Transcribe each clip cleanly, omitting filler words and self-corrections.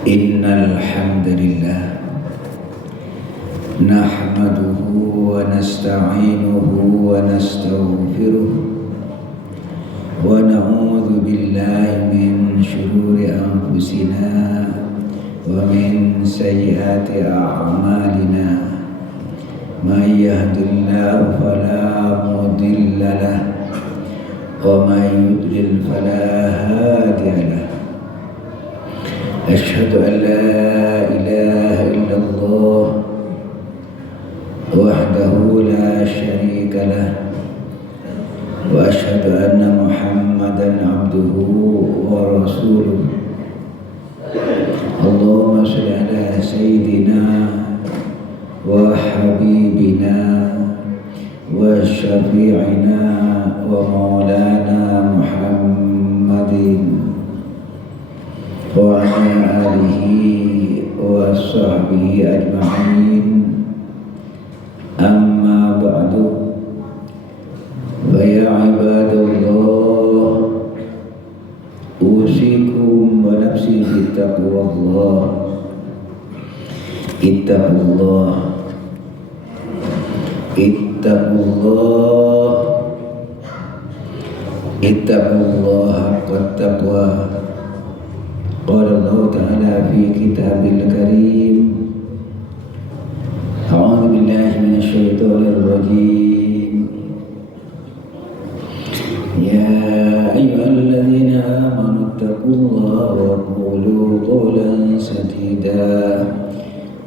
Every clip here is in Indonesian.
Innal hamdalillah nahmaduhu wa nasta'inuhu wa nastaghfiruh wa na'udzu billahi min shururi anfusina wa min sayyiati a'malina. May yahdihillahu fala mudilla lahu wa may yudlil fala hadiya lahu. Asyhadu an la ilaha illallah wahdahu la syarika lah wa asyhadu anna Muhammadan abduhu wa rasuluh. Allahumma shalli ala sayyidina wa habibina wa syafi'ina wa maulana Muhammadin wa ala alihi wa sahbihi ajma'in. Amma ba'du, wa ya ibadallah, usikum wa nafsi bittaqwallah. Ittaqullah, ittaqullah, ittaqullah haqqa taqwa. Qala Allah Ta'ala fi kitabil karim. A'udzu billahi minasyaitonir rajim. Ya ayyuhalladzina amanu taqullaha wa qulu qawlan sadida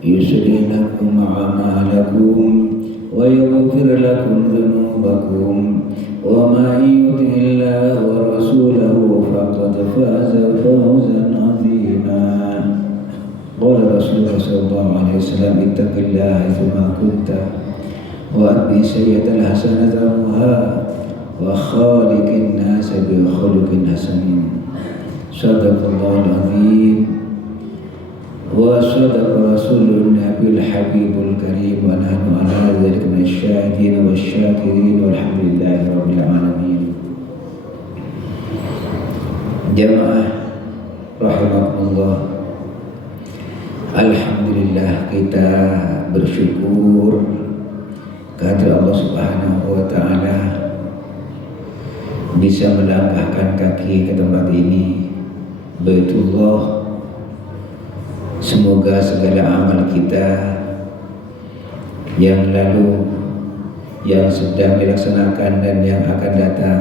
yuslih lakum a'malakum wa yaghfir lakum dhunubakum wa may yuti'illaha wa rasulahu faqad faza fawzan 'azima. Qala Rasulullah sallallahu alaihi wasallam, ittaqillaha tsumma kunta wa atbi sayyi'atal hasanata tamhuha wa khaliqin nasa bi khuluqin hasanin. Shadaqallahul azim wa shadaqa rasulun nabiyul habibul karim wa nahnu ala dzalika minasyahidin wasyakirin walhamdulillahi rabbil alamin. Jamaah rahimakumullah, alhamdulillah kita bersyukur kehadirat Allah Subhanahu wa Ta'ala bisa melangkahkan kaki ke tempat ini, Baitullah. Semoga segala amal kita yang lalu, yang sedang dilaksanakan dan yang akan datang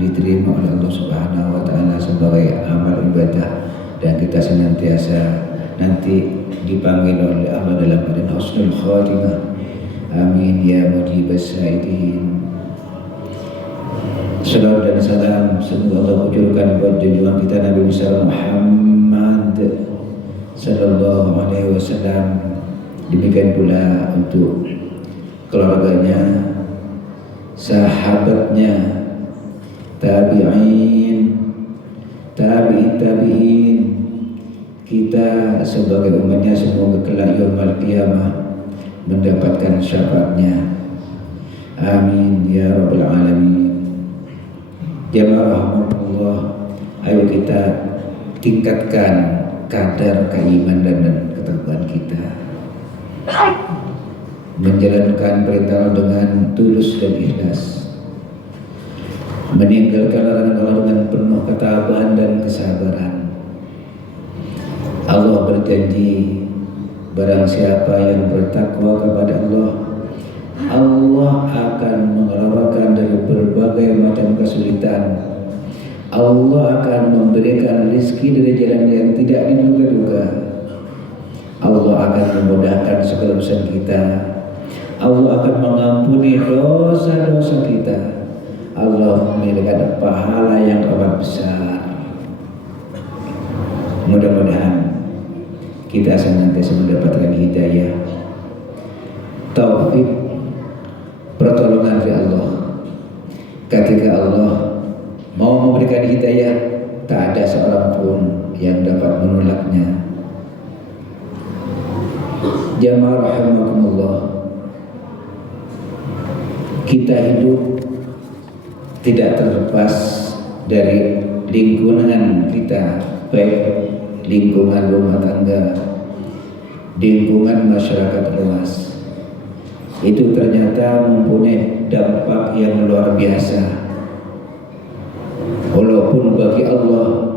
diterima oleh Allah Subhanahu wa Ta'ala sebagai amal ibadah, dan kita senantiasa nanti dipanggil oleh Allah dalam keadaan husnul khatimah. Amin ya mujibas sa'idin. Salawat dan salam semoga Allah mujurkan buat junjungan kita Nabi besar Muhammad sallallahu alaihi wasallam. Demikian pula untuk keluarganya, sahabatnya, tabi'in, tabi'in, kita sebagai umatnya, semoga kelak yaumul qiyamah mendapatkan syafaatnya. Amin ya rabbal alamin. Jamaah rahmatullah, ayo kita tingkatkan kadar keimanan dan ketakwaan kita, menjalankan perintah dengan tulus dan ikhlas, meninggalkan larangan Allah dengan penuh ketabahan dan kesabaran. Allah berjanji, barang siapa yang bertakwa kepada Allah, Allah akan mengeluarkan dari berbagai macam kesulitan. Allah akan memberikan rezeki dari jalan yang tidak diduga-duga. Allah akan memudahkan segala urusan kita. Allah akan mengampuni dosa-dosa kita. Allah memberikan pahala yang amat besar. Mudah-mudahan kita senantiasa mendapatkan hidayah, taufik, pertolongan dari Allah. Ketika Allah mau memberikan hidayah, tak ada seorang pun yang dapat menolaknya. Jamaah rahimakumullah, kita hidup tidak terlepas dari lingkungan kita, baik lingkungan rumah tangga, lingkungan masyarakat luas, itu ternyata mempunyai dampak yang luar biasa. Walaupun bagi Allah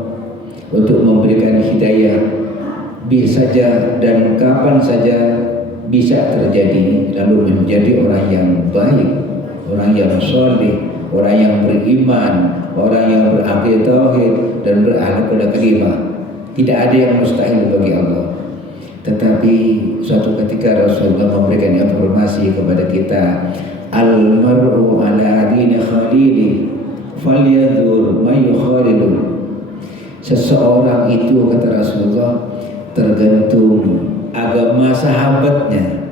untuk memberikan hidayah bisa saja dan kapan saja bisa terjadi, lalu menjadi orang yang baik, orang yang soleh, orang yang beriman, orang yang berakidah tauhid dan berakhlak karimah. Tidak ada yang mustahil bagi Allah. Tetapi suatu ketika Rasulullah memberikan informasi kepada kita, al-mar'u ala dini khalili falyadhur may yukhalilu. Seseorang itu, kata Rasulullah, tergantung agama sahabatnya.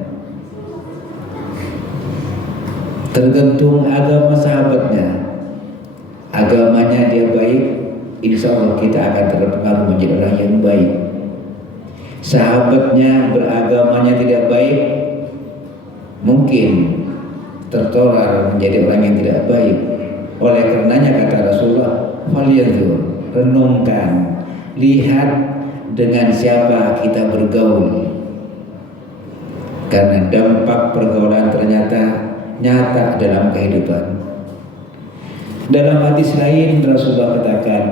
Tergantung agama sahabatnya. Agamanya dia baik, insya Allah kita akan terpengaruh menjadi orang yang baik. Sahabatnya beragamanya tidak baik, mungkin tertolar menjadi orang yang tidak baik. Oleh karenanya kata Rasulullah, falyanzur, renungkan, lihat dengan siapa kita bergaul. Karena dampak pergaulan ternyata nyata dalam kehidupan. Dalam hadis lain Rasulullah katakan,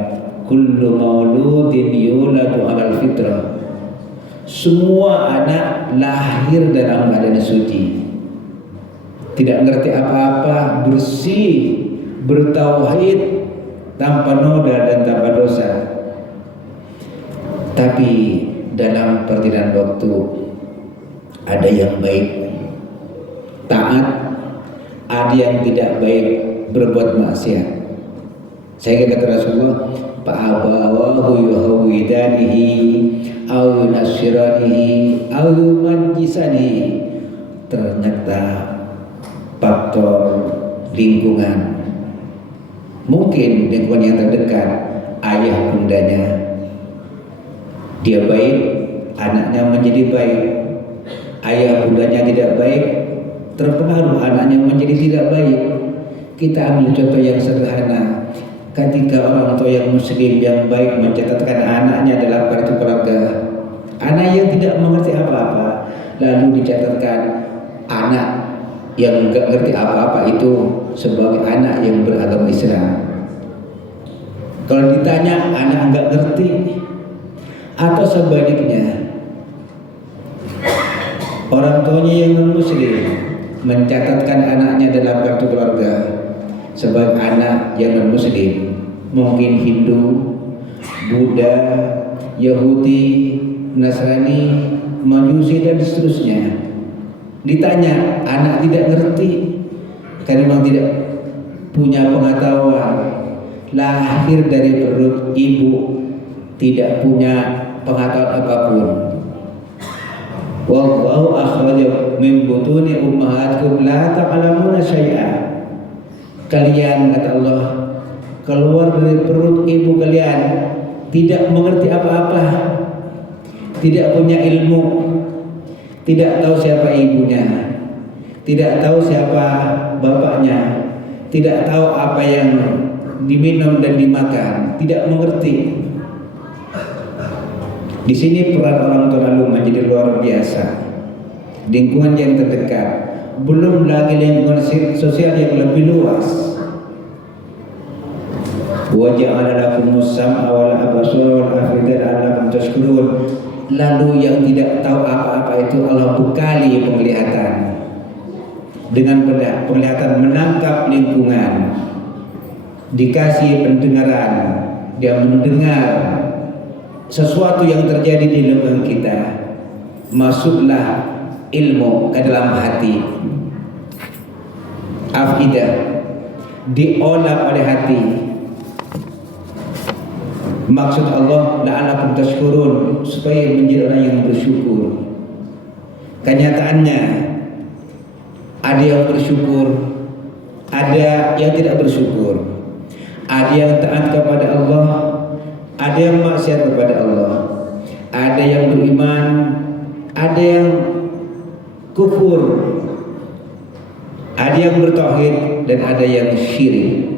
kullu mauludin yuladu 'alal fitrah. Semua anak lahir dalam keadaan suci, tidak ngerti apa-apa, bersih, bertauhid, tanpa noda dan tanpa dosa. Tapi dalam perjalanan waktu ada yang baik, taat, ada yang tidak baik, berbuat maksiat. Saya kata Rasulullah, fa'abawahu yuhawidanihi aw yunashiranihi aw yumajjisanihi. Ternyata faktor lingkungan, mungkin lingkungan yang terdekat, ayah bundanya dia baik, anaknya menjadi baik. Ayah bundanya tidak baik, terpengaruh anaknya menjadi tidak baik. Kita ambil contoh yang sederhana. Ketika orang tua yang muslim yang baik mencatatkan anaknya dalam kartu keluarga, anak yang tidak mengerti apa-apa, lalu dicatatkan anak yang enggak ngerti apa-apa itu sebagai anak yang beragama Islam. Kalau ditanya anak enggak ngerti, atau sebaliknya orang tuanya yang non-muslim mencatatkan anaknya dalam kartu keluarga sebagai anak yang non-muslim, mungkin Hindu, Buddha, Yahudi, Nasrani, Majusi dan seterusnya. Ditanya, anak tidak ngerti karena memang tidak punya pengetahuan, lahir dari perut ibu, tidak punya pengetahuan apapun. Wallahu akhrajakum min butuni ummahatikum la ta'lamuna syai'a. Kalian, kata Allah, keluar dari perut ibu kalian tidak mengerti apa-apa, tidak punya ilmu, tidak tahu siapa ibunya, tidak tahu siapa bapaknya, tidak tahu apa yang diminum dan dimakan, tidak mengerti. Di sini peran orang tua lalu menjadi luar biasa. Lingkungan yang terdekat, belum lagi lingkungan sosial yang lebih luas. Wa ja'ala lakumus sam'a wal absara wal afidata la'allakum tashkurun. Lalu yang tidak tahu apa-apa itu Allah bekali penglihatan. Dengan penglihatan menangkap lingkungan, dikasih pendengaran, dia mendengar sesuatu yang terjadi di lingkungan kita, masuklah ilmu ke dalam hati. Afidah diolah oleh hati. Maksud Allah la'allakum tashkurun, supaya menjadi orang yang bersyukur. Kenyataannya ada yang bersyukur, ada yang tidak bersyukur, ada yang taat kepada Allah, ada yang maksiat kepada Allah, ada yang beriman, ada yang kufur, ada yang bertauhid dan ada yang syirik.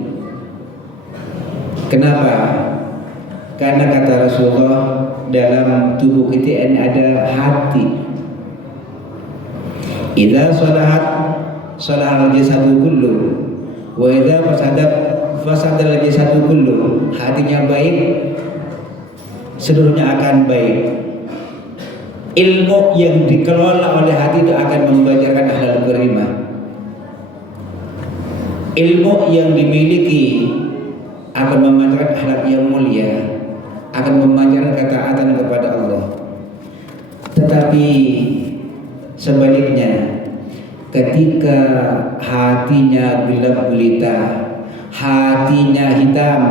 Kenapa? Karena kata Rasulullah, dalam tubuh kita ini ada hati. Idza salahat salahal jasadu kullu wa idza fasadat fasadal jasadu kullu. Hatinya baik, seluruhnya akan baik. Ilmu yang dikelola oleh hati itu akan membacakan akhlak karimah. Ilmu yang dimiliki akan memancarkan akhlak yang mulia, akan memancarkan ketaatan kepada Allah. Tetapi sebaliknya, ketika hatinya gelap gulita, hatinya hitam,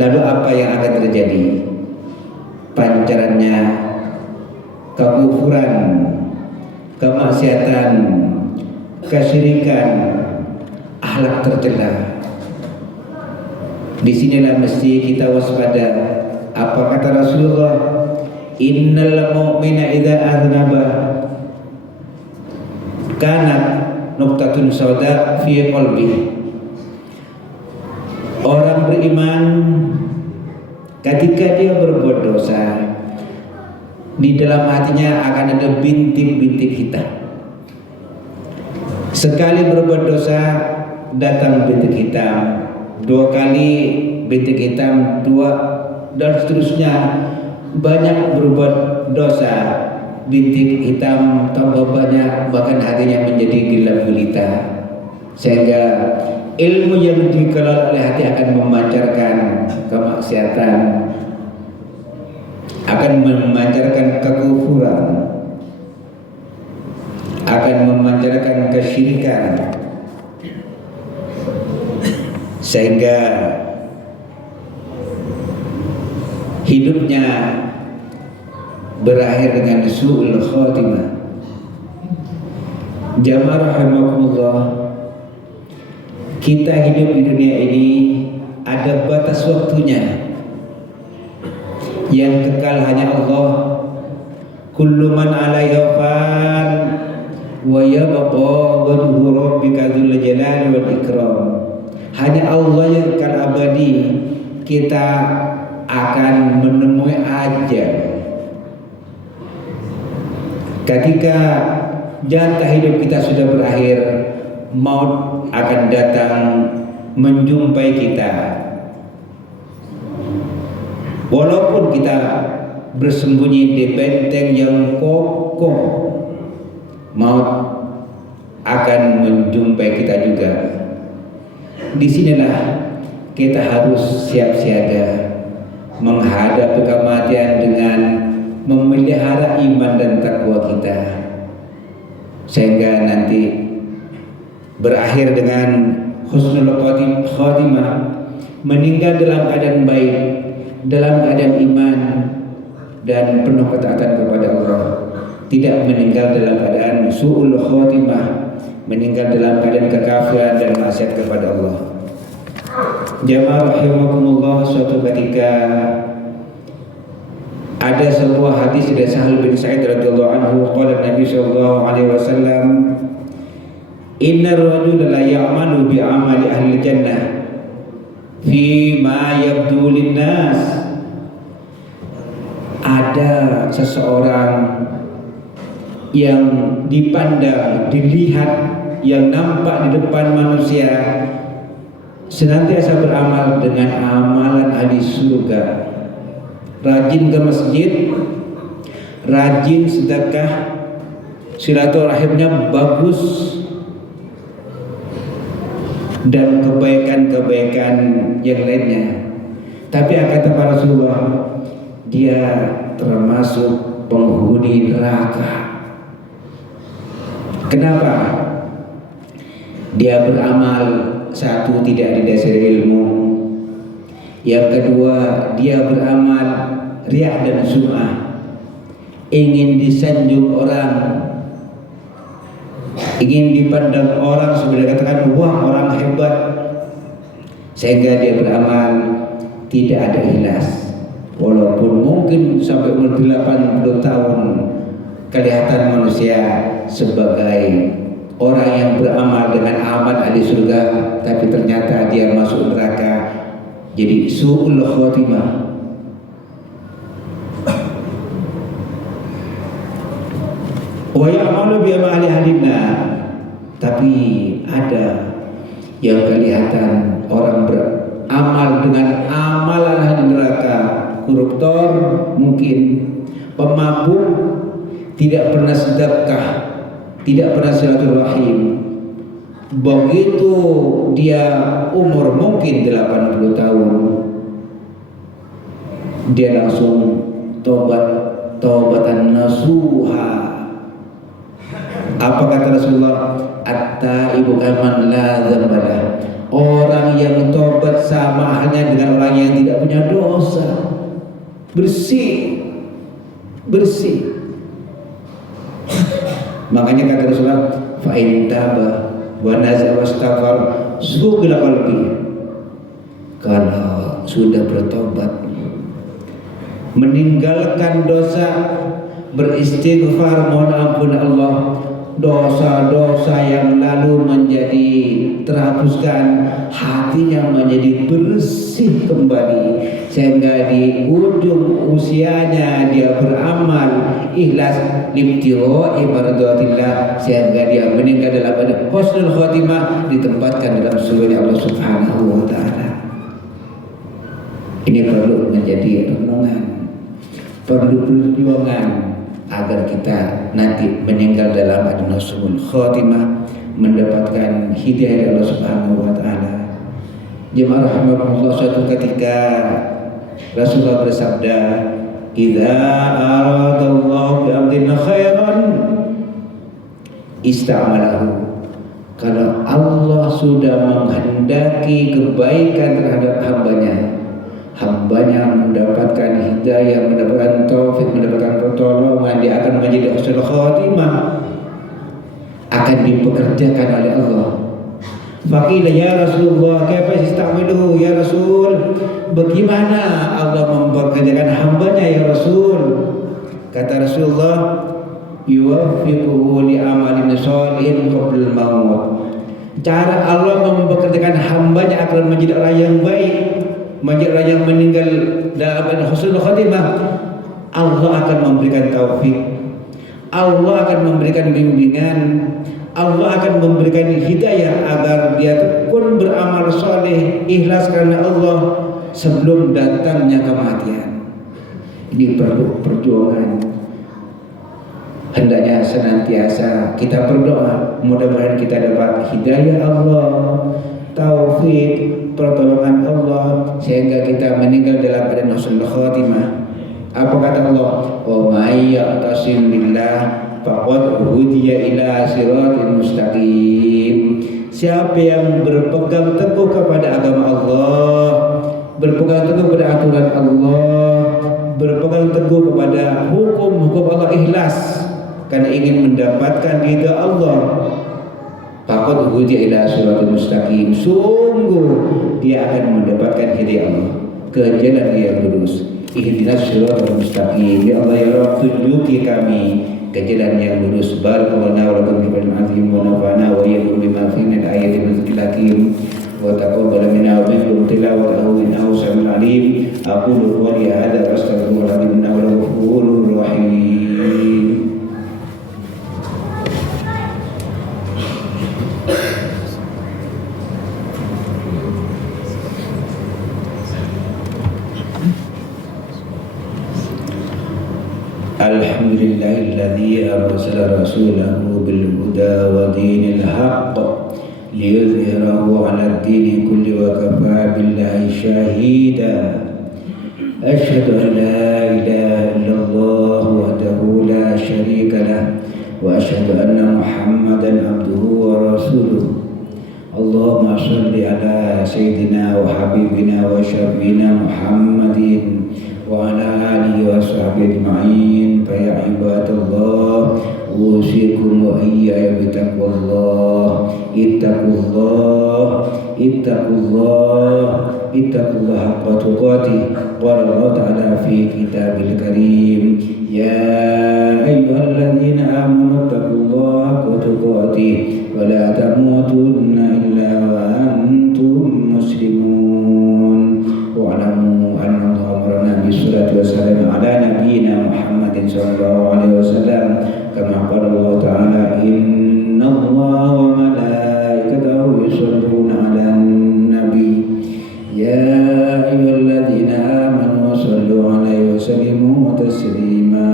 lalu apa yang akan terjadi? Pancarannya kekufuran, kemaksiatan, kesyirikan, akhlak tercela. Disinilah mesti kita waspada. Apa kata Rasulullah? Innal mu'mina idza aznaba kanat nuqtatun sauda fi qalbi. Orang beriman ketika dia berbuat dosa, di dalam hatinya akan ada bintik-bintik hitam. Sekali berbuat dosa datang bintik hitam, 2 kali bintik hitam, 2, dan seterusnya. Banyak berbuat dosa, bintik hitam tambah banyak, bahkan hatinya menjadi gelap gulita. Sehingga ilmu yang dikelola oleh hati akan memancarkan kemaksiatan, akan memancarkan kekufuran, akan memancarkan kesyirikan, sehingga hidupnya berakhir dengan su'ul khatimah. Jamaah rahimakumullah, kita hidup di dunia ini ada batas waktunya. Yang kekal hanya Allah. Kullu man 'alaiha fan wa yabqa wajhu rabbika dzul jalali wal ikram. Hanya Allah yang kekal abadi. Kita akan menemui ajal. Ketika jatah hidup kita sudah berakhir, maut akan datang menjumpai kita. Walaupun kita bersembunyi di benteng yang kokoh, maut akan menjumpai kita juga. Disinilah kita harus siap siaga menghadapi kematian dengan memelihara iman dan takwa kita, sehingga nanti berakhir dengan husnul khatimah, meninggal dalam keadaan baik, dalam keadaan iman dan penuh ketaatan kepada Allah. Tidak meninggal dalam keadaan su'ul khatimah, meninggal dalam keadaan kekafiran dan maksiat kepada Allah. Jamaah rahimakumullah, suatu ketika ada sebuah hadis dari Sahal bin Sa'id radhiyallahu anhu, qala Nabi sallallahu alaihi wasallam, innar rajula la ya'malu bi amali ahli jannah fi ma yabdu linnas. Ada seseorang yang dipandang, dilihat, yang nampak di depan manusia senantiasa beramal dengan amalan ahli surga, rajin ke masjid, rajin sedekah, silaturahimnya bagus, dan kebaikan-kebaikan yang lainnya. Tapi kata para Rasulullah, dia termasuk penghuni neraka. Kenapa? Dia beramal, satu, tidak didasari ilmu. Yang kedua, dia beramal riya dan sum'ah, ingin disanjung orang, ingin dipandang orang sebagai katakan wah orang hebat, sehingga dia beramal tidak ada ikhlas. Walaupun mungkin sampai umur 80 tahun kelihatan manusia sebagai orang yang beramal dengan amal ahli surga, tapi ternyata dia masuk neraka, jadi su'ul khatimah. wa ya'malu bi amali ahlina. Tapi ada yang kelihatan orang beramal dengan amalan ahli neraka, koruptor mungkin, pemabuk, tidak pernah sedekah, tidak pernah silaturahim. Begitu dia umur mungkin 80 tahun, dia langsung taubatan nasuha. Apa kata Rasulullah? At-taibu kaman la dzambalah. Orang yang tobat sama halnya dengan orang yang tidak punya dosa. Bersih. Makanya kata Rasulullah, fa in taba wa naza wastaghfar sughila qalbi. Kalau sudah bertobat, meninggalkan dosa, beristighfar, mohon ampun Allah, dosa-dosa yang lalu menjadi terhapuskan, hatinya menjadi bersih kembali, sehingga di ujung usianya dia beramal ikhlas libtigha'i mardatillah, sehingga dia meninggal dalam keadaan husnul khotimah, ditempatkan dalam surga Allah Subhanahu wa taala. Ini perlu menjadi renungan, perlu perjuangan agar kita nanti meninggal dalam keadaan husnul khotimah, mendapatkan hidayah dari Allah Subhanahu wa taala. Jemaah rahmatullah, suatu ketika Rasulullah bersabda, "Idza aradallahu bi 'abdin khairan ista'malahu." Kalau Allah sudah menghendaki kebaikan terhadap hambanya mendapatkan hidayah, mendapatkan taufik, mendapatkan pertolongan, dia akan menjadi husnul khotimah, akan dipekerjakan oleh Allah. Faqila ya Rasulullah, kaifa yasta'miluhu ya Rasul? Bagaimana Allah mempekerjakan hambanya ya Rasul? Kata Rasulullah, yuwaffiquhu li amalin shalihin qabla al-maut. Cara Allah mempekerjakan hambanya agar menjadi orang yang baik, menjadi orang yang meninggal dalam husnul khotimah, Allah akan memberikan taufik, Allah akan memberikan bimbingan, Allah akan memberikan hidayah agar dia pun beramal soleh, ikhlas karena Allah sebelum datangnya kematian. Ini perlu perjuangan. Hendaknya senantiasa kita berdoa, mudah-mudahan kita dapat hidayah Allah, taufik, pertolongan Allah, sehingga kita meninggal dalam keadaan husnul khotimah. Apa kata Allah? Wa may ya'tasim billah faqad hudiya ila siratal mustaqim. Siapa yang berpegang teguh kepada agama Allah, berpegang teguh pada aturan Allah, berpegang teguh kepada hukum-hukum Allah, ikhlas karena ingin mendapatkan ridha Allah, faqad hudiya ila siratal mustaqim, sungguh dia akan mendapatkan hidayah Allah ke jalan yang lurus. Ihdinas siratal mustaqim. Ya Allah ya Rabb, tunjuki kami ke jalan yang lurus. Barakallahu lana wa lakum bil azim wa nafa'ana wa iyyakum bima fihi min ayatin wa dzikril hakim wa taqabbal minna wa minkum tilawatahu innahu samiul alim. Aqulu qawli hadza wa astaghfirullaha li wa lakum ghafurur rahim. Alhamdulillahilladzi arsala rasulahu bil huda wa dinil haqq liyudhhirahu 'ala ad-dini kulli wa kafa billahi shahida. Asyhadu an la ilaha illallah wahdahu la syarika lah wa asyhadu anna Muhammadan abduhu wa rasuluh. Allahumma shalli ala sayyidina wa habibina wa syafiina Muhammadin wa ala alihi wa sahbihi ajma'in. Fa ya ibadallah, usikum wa iyaya bitaqwallah. Ittaqullah haqqa tuqatih. Qala Allah ta'ala fi kitabil karim, ya ayyuhalladzina amanu taqullaha haqqa tuqatih wa la tamutunna illa wa antum muslimun. Wa'lamu anna Allah amarna bisalati wassalamu ala nabiyyina Muhammadin sallallahu alaihi wasallam kama qala Allah innallaha wa malaikatahu yusholluna 'alan nabi ya ayyuhalladzina amanu shollu 'alaihi wa sallimu taslima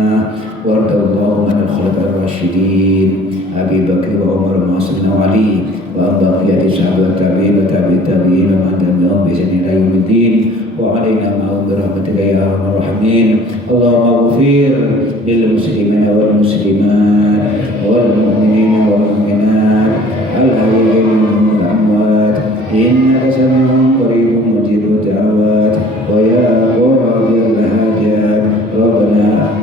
warḍallahu 'anil khulafa'ir rasyidin Abi Bakr wa Umar wa Utsman wa Ali wa baqiyati sahabat tabi'in wa tabi'in wa man tabi'ahum bi ihsan ila yaumiddin wa 'alaina ma'ahum bi rahmatika ya arhamar rahimin. Allahumma ighfir lil muslimina wal muslimat wal mu'minina wal mu'minat al ahya'i minhum wal amwat innaka sami'un qaribun mujibud da'awat wa ya qadiyal hajat rabbana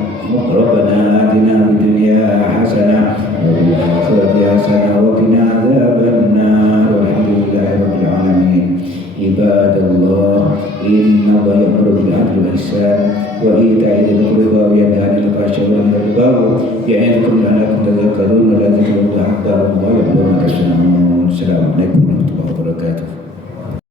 atina fid dunya hasanah wa fil akhirati hasanah wa qina adzaban nar walhamdulillahi rabbil alamin. Ibadallah innallaha ya'muru bil 'adli wal ihsan wa ita'i dzil qurba wa yanha 'anil fahsya'i wal munkari wal baghi ya'idukum la'allakum tadhakkarun wa la tadhkurullaha akbar wa ya'lamu ma tasna'un. Assalamualaikum.